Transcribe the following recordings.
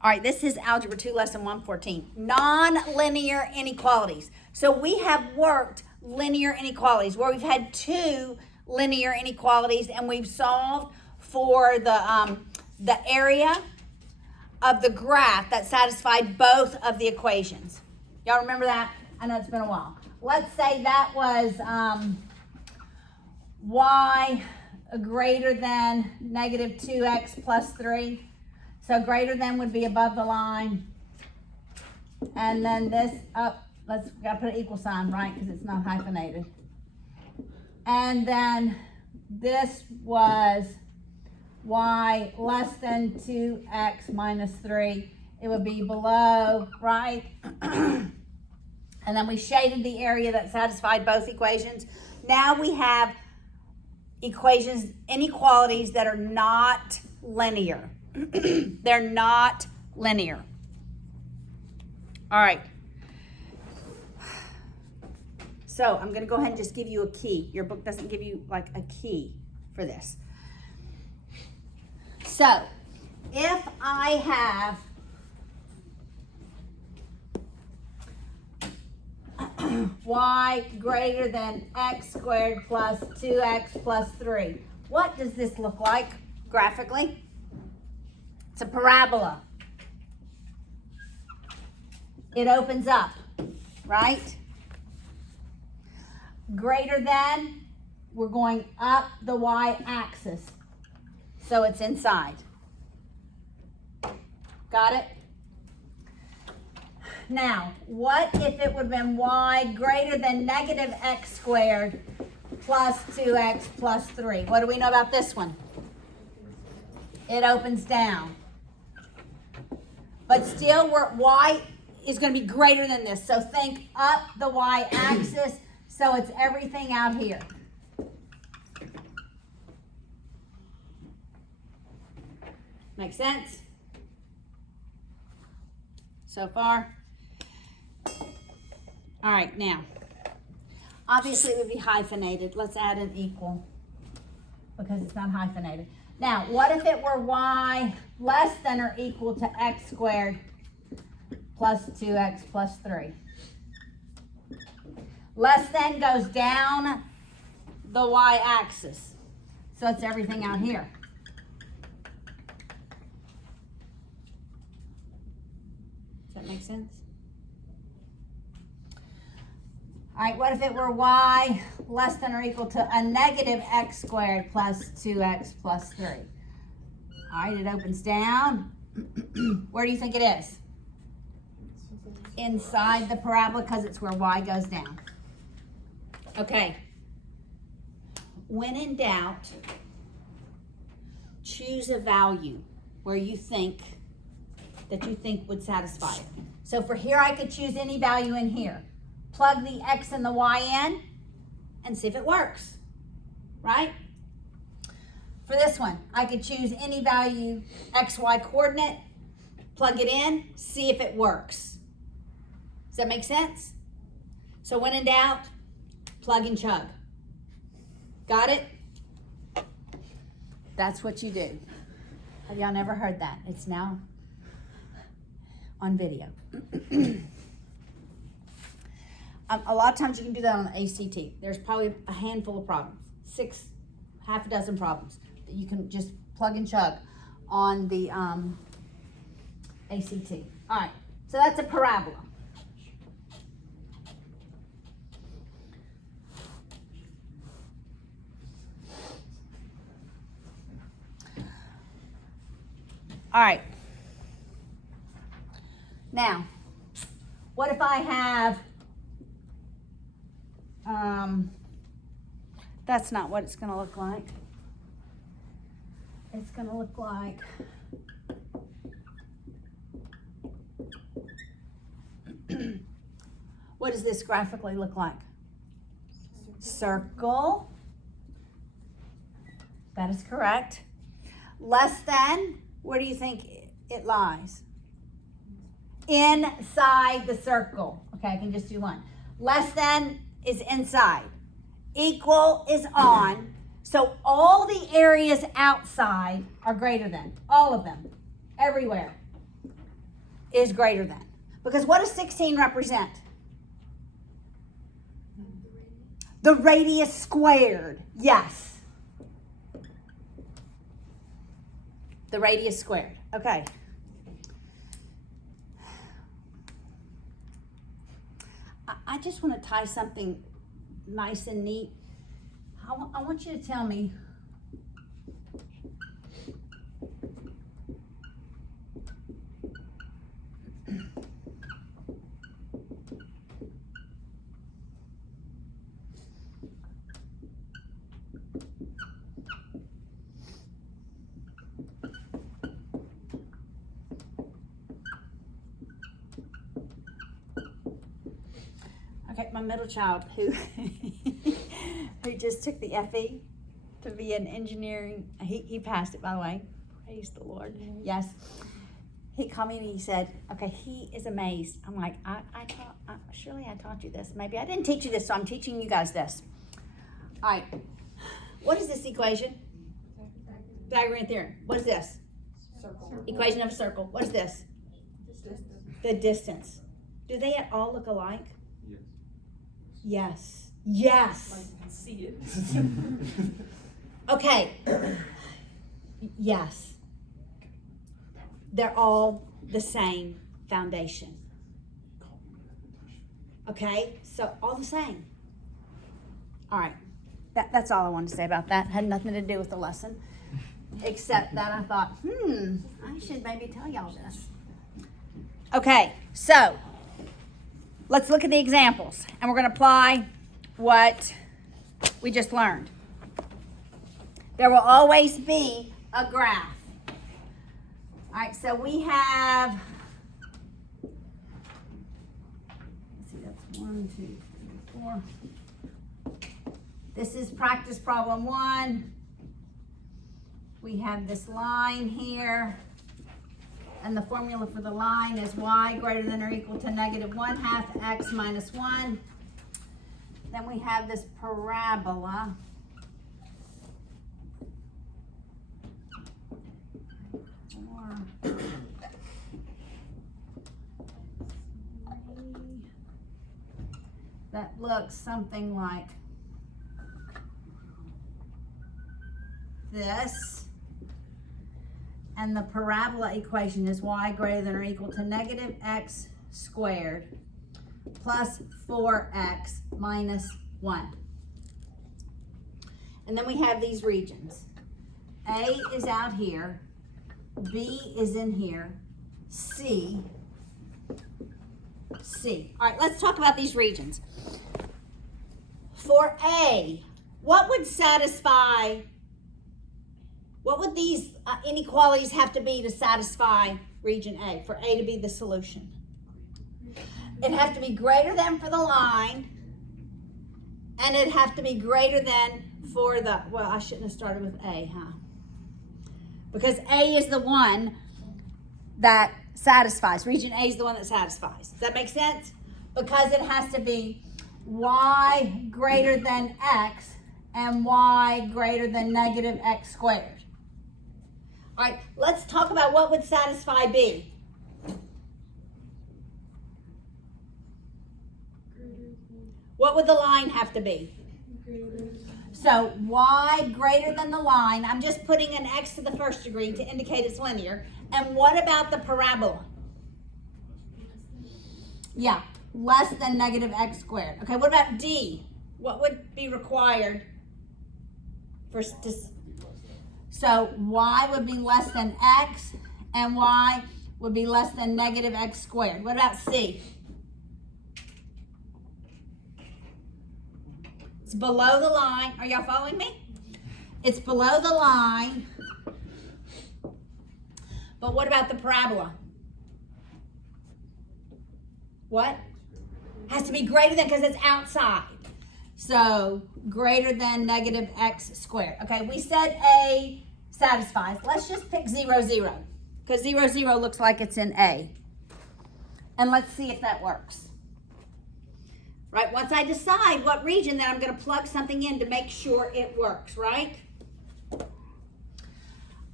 All right, this is Algebra 2, Lesson 114, non-linear inequalities. So we have worked linear inequalities where we've had two linear inequalities and we've solved for the area of the graph that satisfied both of the equations. Y'all remember that? I know it's been a while. Let's say that was y greater than negative 2x plus 3. So greater than would be above the line. And then this up, gotta put an equal sign, right? Because it's not hyphenated. And then this was y less than 2x minus 3. It would be below, right? And then we shaded the area that satisfied both equations. Now we have inequalities that are not linear. They're not linear. All right. So I'm going to go ahead and just give you a key. Your book doesn't give you like a key for this. So if I have y greater than x squared plus 2x plus 3, what does this look like graphically? It's a parabola. It opens up, right? Greater than, we're going up the y-axis. So it's inside. Got it? Now, what if it would have been y greater than negative x squared plus 2x plus 3? What do we know about this one? It opens down. But still, y is going to be greater than this. So think up the y-axis. So it's everything out here. Make sense? So far? All right, now, obviously it would be hyphenated. Let's add an equal because it's not hyphenated. Now, what if it were y less than or equal to x squared plus 2x plus 3? Less than goes down the y-axis. So it's everything out here. Does that make sense? All right, what if it were y less than or equal to a negative x squared plus 2x plus 3? All right, it opens down. Where do you think it is? Inside the parabola because it's where y goes down. Okay. When in doubt, choose a value where you think would satisfy it. So for here, I could choose any value in here. Plug the x and the y in and see if it works, right? For this one, I could choose any value, x, y coordinate, plug it in, see if it works. Does that make sense? So when in doubt, plug and chug. Got it? That's what you do. Have y'all never heard that? It's now on video. A lot of times you can do that on the ACT. There's probably a handful of problems, half a dozen problems that you can just plug and chug on the ACT. All right, so that's a parabola. All right. Now, what if I have, that's not what it's going to look like. It's going to look like, what does this graphically look like? Circle. That is correct. Less than, where do you think it lies? Inside the circle. Okay, I can just do one. Less than is inside. Equal is on. So all the areas outside are greater than. All of them. Everywhere. is greater than. Because what does 16 represent? The radius squared. Yes. The radius squared. Okay. I just want to tie something nice and neat. I want you to tell me my middle child who who just took the FE to be an engineering, he passed it, by the way. Praise the Lord. Yes. He called me and he said, okay, he is amazed. I'm like, surely I taught you this. Maybe I didn't teach you this, so I'm teaching you guys this. All right. What is this equation? Pythagorean theorem. What is this? Circle. Equation of a circle. What is this? Distance. The distance. Do they at all look alike? Yes. Yes. Like you can see it. Okay. Yes. They're all the same foundation. Okay? So all the same. All right. That's all I wanted to say about that. Had nothing to do with the lesson. Except that I thought, I should maybe tell y'all this. Okay, so let's look at the examples, and we're going to apply what we just learned. There will always be a graph. All right, so we have, let's see, that's 1, 2, 3, 4. This is practice problem 1. We have this line here. And the formula for the line is y greater than or equal to -1/2 x minus 1. Then we have this parabola. That looks something like this. And the parabola equation is y greater than or equal to -x squared plus 4x minus 1. And then we have these regions. A is out here, B is in here, C. All right, let's talk about these regions. For A, what would these inequalities have to be to satisfy region A, for A to be the solution? It'd have to be greater than for the line, and it'd have to be greater than for the, well, I shouldn't have started with A, huh? Because A is the one that satisfies. Region A is the one that satisfies. Does that make sense? Because it has to be y greater than x and y greater than -x squared. All right, let's talk about what would satisfy B. What would the line have to be? So y greater than the line, I'm just putting an x to the first degree to indicate it's linear. And what about the parabola? Yeah, less than -x squared. Okay, what about D? What would be required for this? So y would be less than x, and y would be less than -x squared. What about C? It's below the line. Are y'all following me? It's below the line. But what about the parabola? What? Has to be greater than, because it's outside. So greater than -x squared. Okay, we said A satisfies. Let's just pick 0, 0, because 0, 0 looks like it's in A. And let's see if that works. Right, once I decide what region, then I'm going to plug something in to make sure it works, right?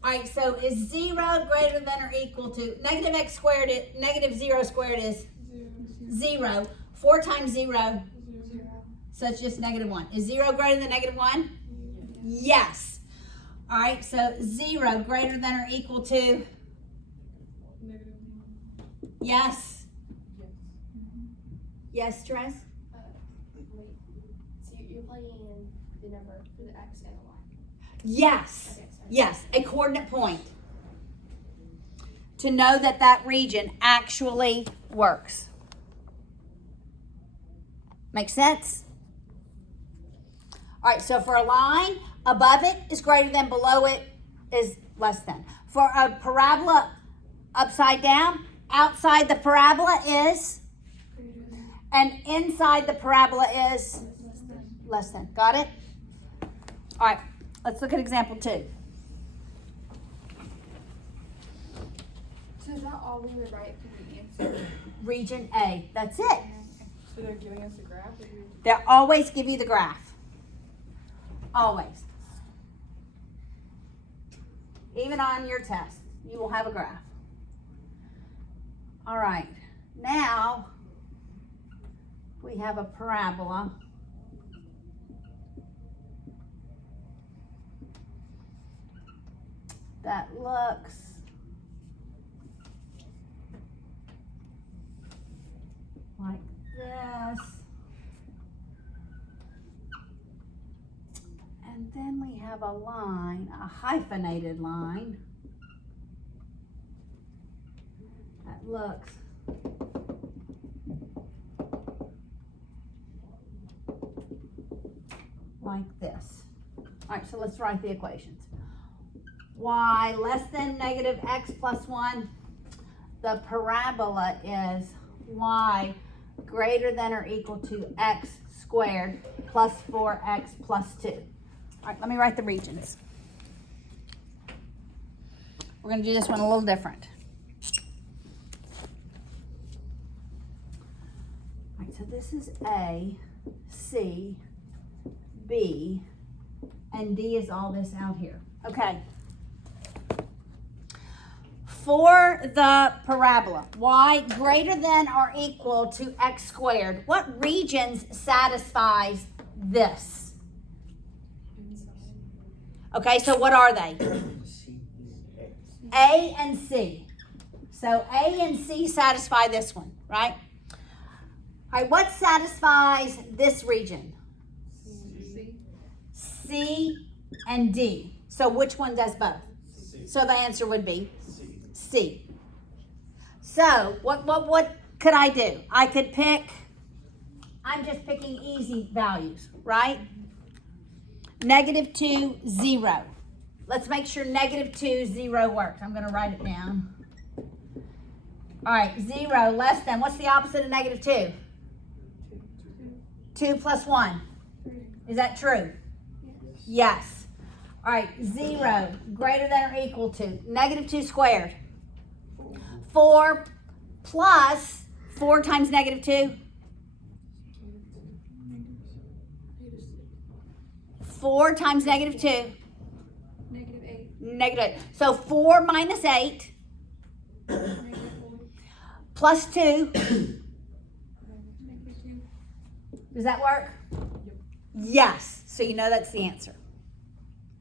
All right, so is 0 greater than or equal to negative x squared? Negative 0 squared is 0. 4 times 0. So it's just -1. Is 0 greater than -1? Yes. All right, so 0 greater than or equal to? Yes. Yes, Tress? Wait. So you're playing the number for the x and the y. Yes. Okay, sorry. Yes, a coordinate point. To know that that region actually works. Make sense? All right, so for a line, above it is greater than, below it is less than. For a parabola upside down, outside the parabola is, and inside the parabola is less than. Got it? All right, let's look at example 2. So is that all we would write for the answer? Region A, that's it. So they're giving us a graph? They'll always give you the graph. Always. Even on your test, you will have a graph. All right, now we have a parabola. That looks like this. And then we have a line, a hyphenated line, that looks like this. All right, so let's write the equations. Y less than negative x plus 1. The parabola is y greater than or equal to x squared plus 4x plus 2. All right, let me write the regions. We're going to do this one a little different. All right, so this is A, C, B, and D is all this out here. Okay. For the parabola, y greater than or equal to x squared, what regions satisfies this? Okay, so what are they? A and C. So A and C satisfy this one, right? All right, what satisfies this region? C and D. So which one does both? So the answer would be C. So what could I do? I could pick, I'm just picking easy values, right? -2, 0. Let's make sure -2, 0 works. I'm going to write it down. All right, 0 less than, what's the opposite of -2? 2 plus 1. Is that true? Yes. All right, 0 greater than or equal to -2 squared. 4 plus 4 times -2. 4 times -2. -8. So 4 minus 8 plus 2. Does that work? Yes. So you know that's the answer.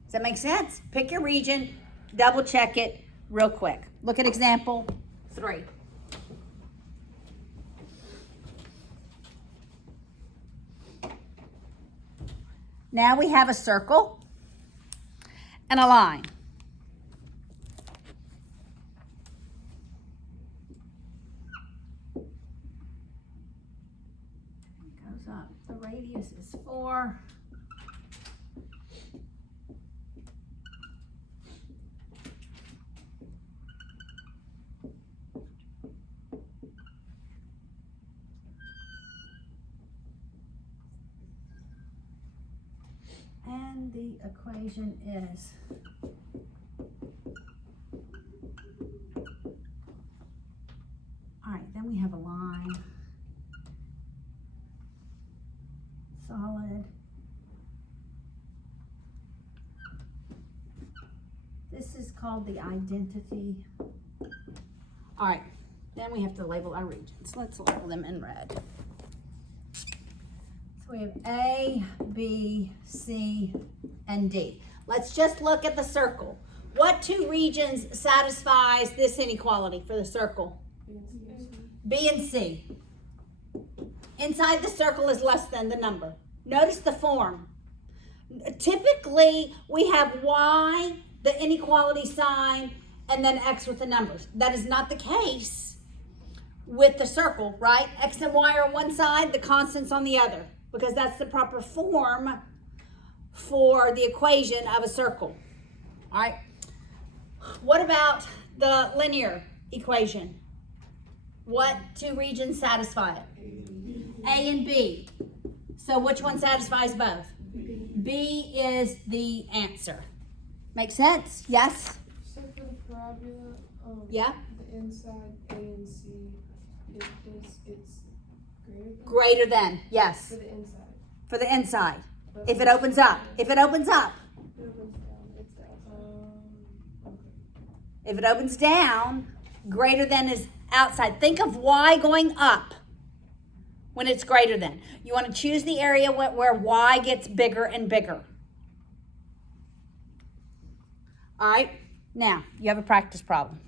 Does that make sense? Pick your region, double check it real quick. Look at example 3. Now we have a circle and a line. It goes up. The radius is 4. And the equation is all right, then we have a line, solid. This is called the identity. All right, then we have to label our regions. Let's label them in red. So we have A, B, C, and D. Let's just look at the circle. What two regions satisfies this inequality for the circle? B and C. Inside the circle is less than the number. Notice the form. Typically, we have Y, the inequality sign, and then X with the numbers. That is not the case with the circle, right? X and Y are on one side, the constants on the other, because that's the proper form for the equation of a circle. All right. What about the linear equation? What two regions satisfy it? A and B. So which one satisfies both? B is the answer. Make sense? Yes? So for the parabola, Yeah? the inside A and C, it's greater than? Greater than, yes. For the inside. For the inside. If it opens up. If it opens up. It opens down, it's the outside. Okay. If it opens down, greater than is outside. Think of Y going up when it's greater than. You want to choose the area where Y gets bigger and bigger. All right, now you have a practice problem.